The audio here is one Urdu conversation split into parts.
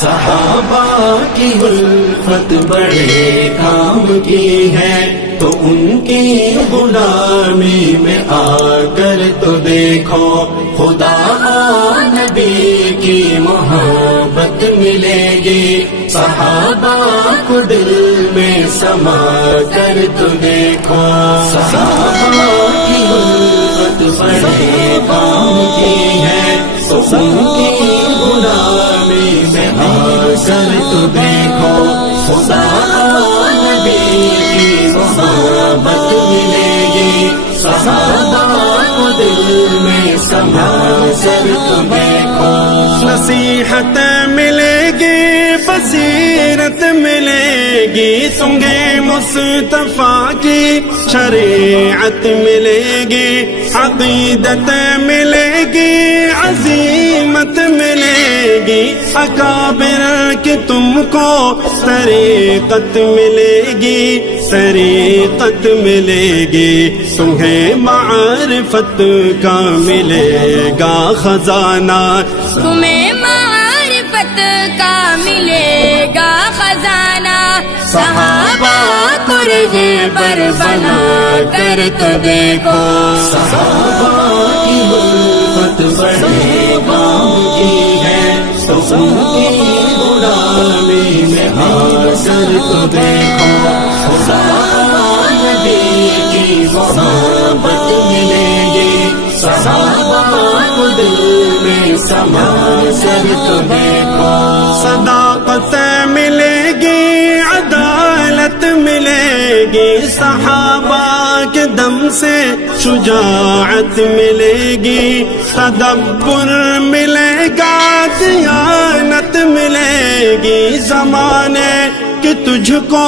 صحابہ کی الفت بڑے کام کی ہے، تو ان کی غلامی میں آ کر تو دیکھو، خدا اور نبی کی محبت ملے گی۔ صحابہ کو دل میں سما کر تو دیکھو، صحابہ کی الفت بڑے کام کی ہے، تو ان کی غلامی میں آ کر تو دیکھو، خدا اور نبی کی محبت ملے گی۔ صحابہ کو دل میں سما کر تو دیکھو، نصیحت ملے گی، بصیرت ملے گی، تمہیں مصطفیٰ کی شریعت ملے گی، عقیدت ملے گی، عظیمت ملے گی، اکابر کی تم کو طریقت ملے گی، طریقت ملے گی، تمہیں معرفت کا ملے گا خزانہ، تمہیں معرفت کا ملے گا خزانہ۔ صحابہ کو رہبر بنا کر تو دیکھو، صحابہ کی الفت بڑے کام کی ہے، تو ان کی غلامی میں آ کر تو دیکھو، خدا اور نبی کی محبت ملے گی۔ صحابہ کو دل میں سما کر تو دیکھو، صداقت ملے گی، عدالت ملے گی، صحابہ کے دم سے شجاعت ملے گی، تدبر ملے گا، دیانت ملے گی، زمانے کہ تجھ کو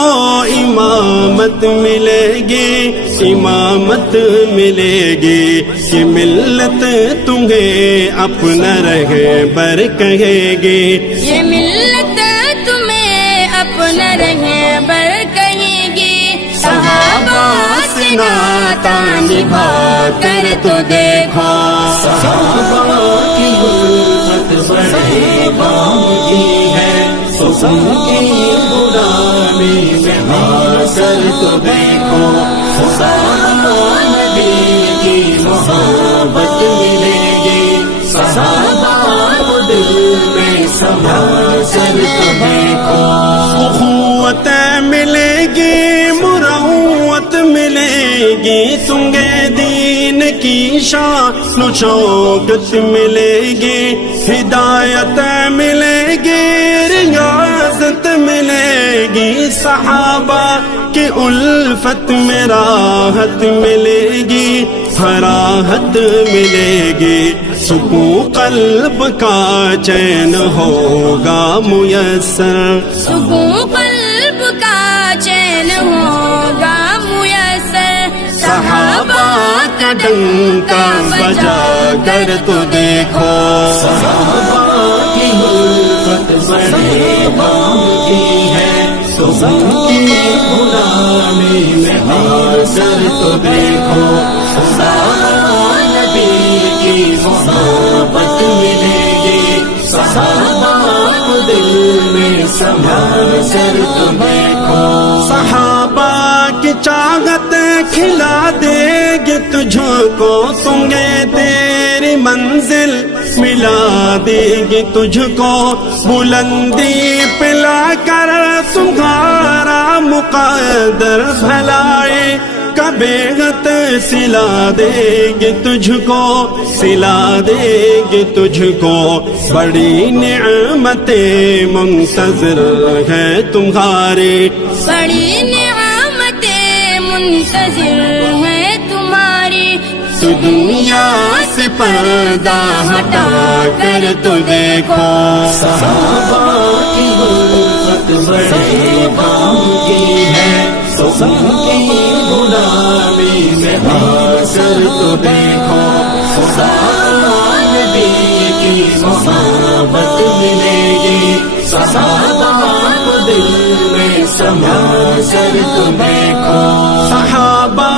امامت ملے گی، امامت ملے گی، کہ ملت تمہیں اپنا رہبر کہے گی، یہ ملت تمہیں اپنا رہبر کہے گی۔ صحابہ سے ناتا نبھا کر تو دیکھو، صحابہ کی الفت بڑے کام کی ہے، تو ان کی غلامی میں آ کر تو دیکھو، خدا اور نبی کی محبت ملے گی۔ صحابہ کو دل میں سما کر تو دیکھو، اخوت ملے گی، مروت ملے گی، تمہیں دین کی شان و شوکت ملے گی، ہدایت ملے گی، ریاضت ملے گی، صحابہ کی الفت میں راحت ملے گی، فراحت ملے گی، سکون قلب کا چین ہوگا میسر، سکون قلب کا چین ہوگا میسر۔ صحابہ کا ڈنکا بجا کر تو دیکھو، صحابہ کی الفت بڑے کام کی ہے، تو ان کی غلامی میں آ کر تو دیکھو، خدا اور نبی کی محبت ملے گی۔ صحابہ کو دل میں سما کر تو دیکھو، صحابہ کی چاہت کھلا دے گی تجھ کو، تمہیں تیری منزل ملا دے گی تجھ کو، بلندی پلا کر تمہارا مقدر بھلائے کبیغت سلا دے گی تجھ کو، سلا دے گی تجھ کو، بڑی نعمتیں منتظر ہے تمہاری، بڑی نعمتیں منتظر ہے تمہاری۔ تو دنیا سے پردہ ہٹا کر تو دیکھو، صحابہ کی الفت بڑے کام کی ہے، تو ان کی غلامی میں آ کر تو دیکھو، خدا اور نبی کی محبت ملے گی۔ صحابہ کو دل میں سما کر تو دیکھو، صحابہ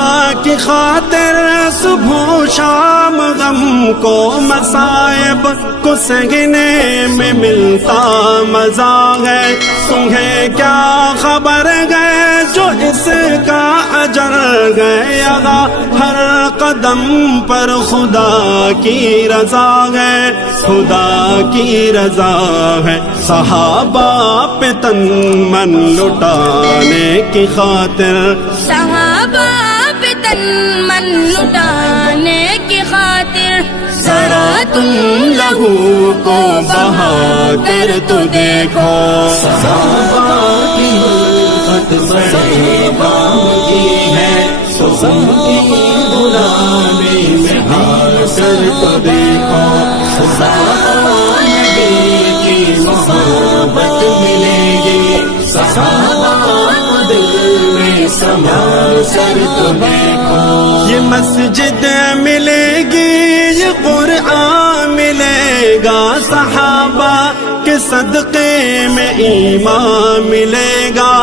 کی خاطر صبح و شام غم ہم کو مصائب کو سہنے میں ملتا مزہ ہے، تمہیں کیا خبر ہے جو اس کا اجر ہے، یہاں ہر قدم پر خدا کی رضا ہے، خدا کی رضا ہے۔ صحابہ پہ تن من لٹانے کی خاطر، صحابہ پہ تن من لٹانے کی خاطر، ذرا تم لہو کو بہا کر تو دیکھو، صحابہ کی الفت بڑے کام کی ہے، سن کی غلامی میں حاصل تو دیکھو، صحابہ نبی کی محبت ملے گی، صحابہ کو دل میں سما کر تو دیکھو، یہ مسجد ملے گی، یہ قرآن ملے گا، صحابہ کے صدقے میں ایمان ملے گا،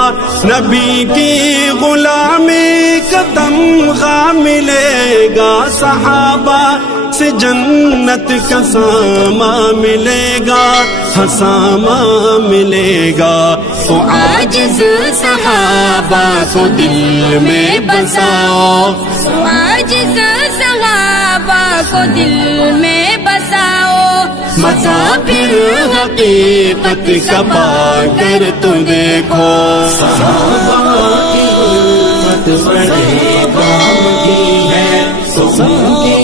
نبی کی غلامی کا تمغہ ملے گا، صحابہ سے جنت کا سامان ملے گا، سامان ملے گا۔ تو عاجز صحابہ کو دل میں بساؤ، عاجز صحابہ کو دل میں بساؤ، مزہ پھر حقیقت کا پا کر تو دیکھو، صحابہ کی الفت بڑے کام کی ہے، سن کی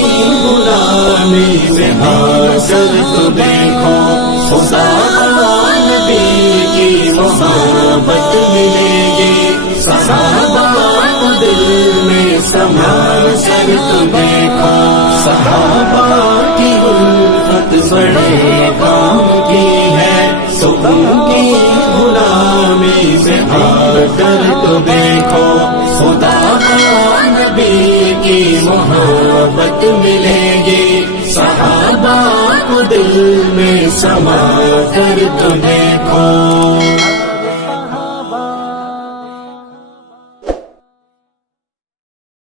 غلامی میں حاصل تو دیکھو، صحابہ نبی کی محبت ملے گی، صحابہ کو دل میں سما کر تو دیکھو، صحابہ کی الفت بڑے کام کی ہے، سن کی غلامی میں آ کر تو دیکھو، خدا نبی کی محبت ملے گی، صحابہ کو دل میں سما کر تو دیکھو۔